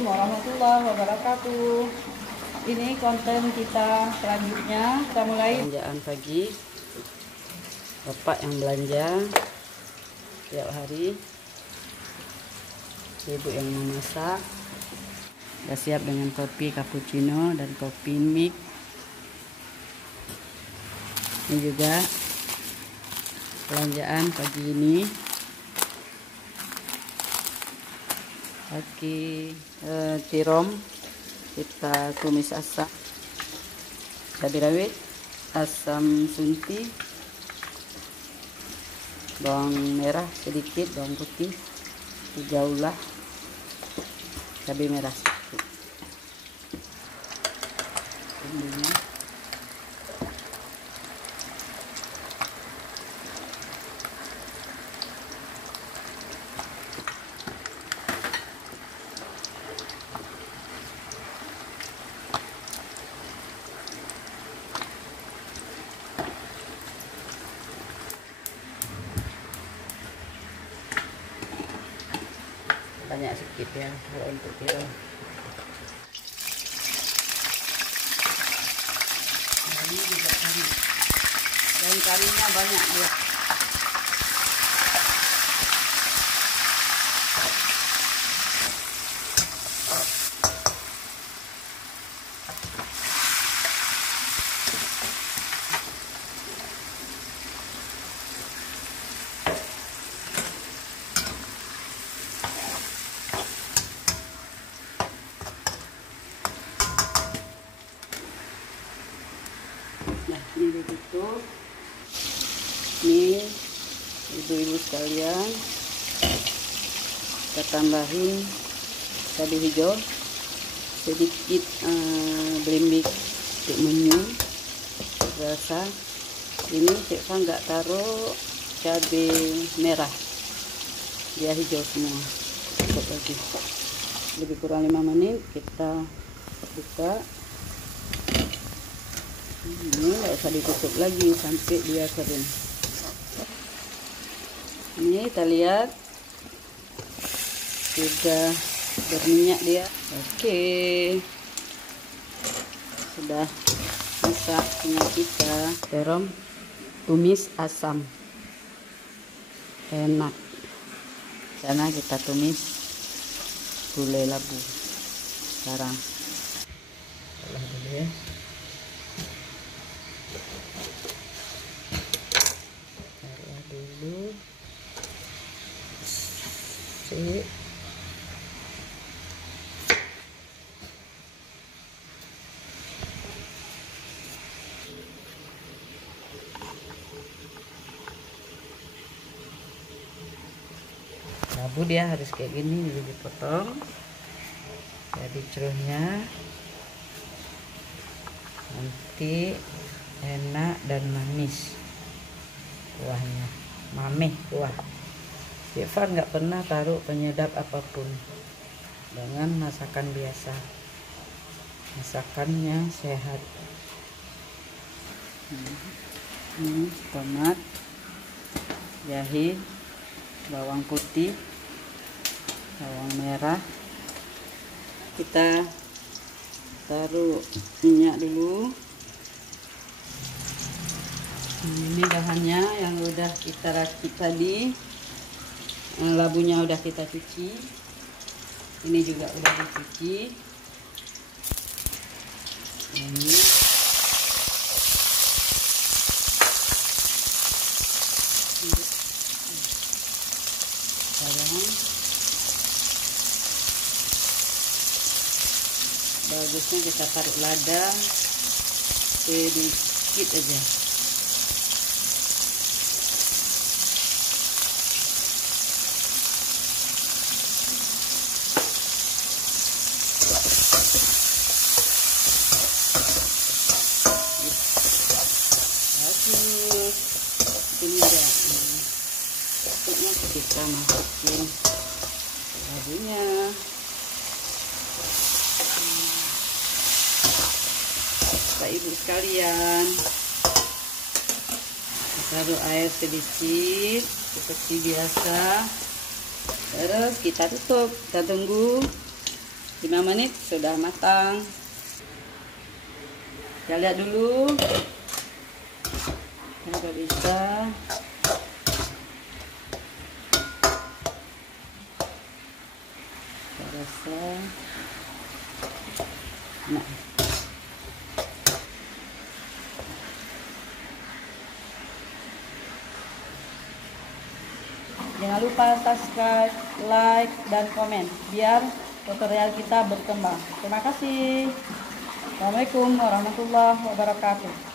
Assalamualaikum warahmatullahi wabarakatuh. Ini konten kita selanjutnya. Kita mulai belanjaan pagi. Bapak yang belanja tiap hari, ibu yang memasak. Sudah siap dengan kopi cappuccino dan kopi mix. Ini juga belanjaan pagi ini. Oke, tiram kita tumis asam, cabai rawit, asam sunti, bawang merah sedikit, bawang putih 3 ulah, cabai merah sedikit. Ini banyak sedikit ya kalau untuk tiram. Ini juga kari, dan karinya banyak ya. Nah, ini ditutup. Ini ibu-ibu sekalian, kita tambahin cabai hijau sedikit, berimbik untuk menyu rasa. Ini Cekfa nggak taruh cabai merah, dia hijau semua. Cukup lagi lebih kurang 5 menit kita buka. Ini nggak usah ditutup lagi sampai dia kering. Ini kita lihat sudah berminyak dia. Oke, sudah masak punya kita. Terong tumis asam, enak. Karena kita tumis gulai labu sekarang. Olah dulu ya. Dulu sih labu dia harus kayak gini, jadi dipotong jadi ceruhnya, nanti enak dan manis kuahnya, mameh kuah. Cekfa nggak pernah taruh penyedap apapun dengan masakan biasa, masakannya sehat. Ini tomat, jahe, bawang putih, bawang merah. Kita taruh minyak dulu. Ini bahannya yang udah kita racik tadi. Labunya udah kita cuci. Ini juga udah dicuci. Ini bawang. Bagusnya kita taruh lada sedikit aja. Ini udah saatnya kita masukin labunya. Bapak ibu sekalian, taruh air sedikit seperti biasa, terus kita tutup, kita tunggu 5 menit sudah matang. Kita lihat dulu. Kalau bisa. Saya rasa. Nah. Jangan lupa subscribe, like, dan komen biar tutorial kita berkembang. Terima kasih. Assalamualaikum warahmatullahi wabarakatuh.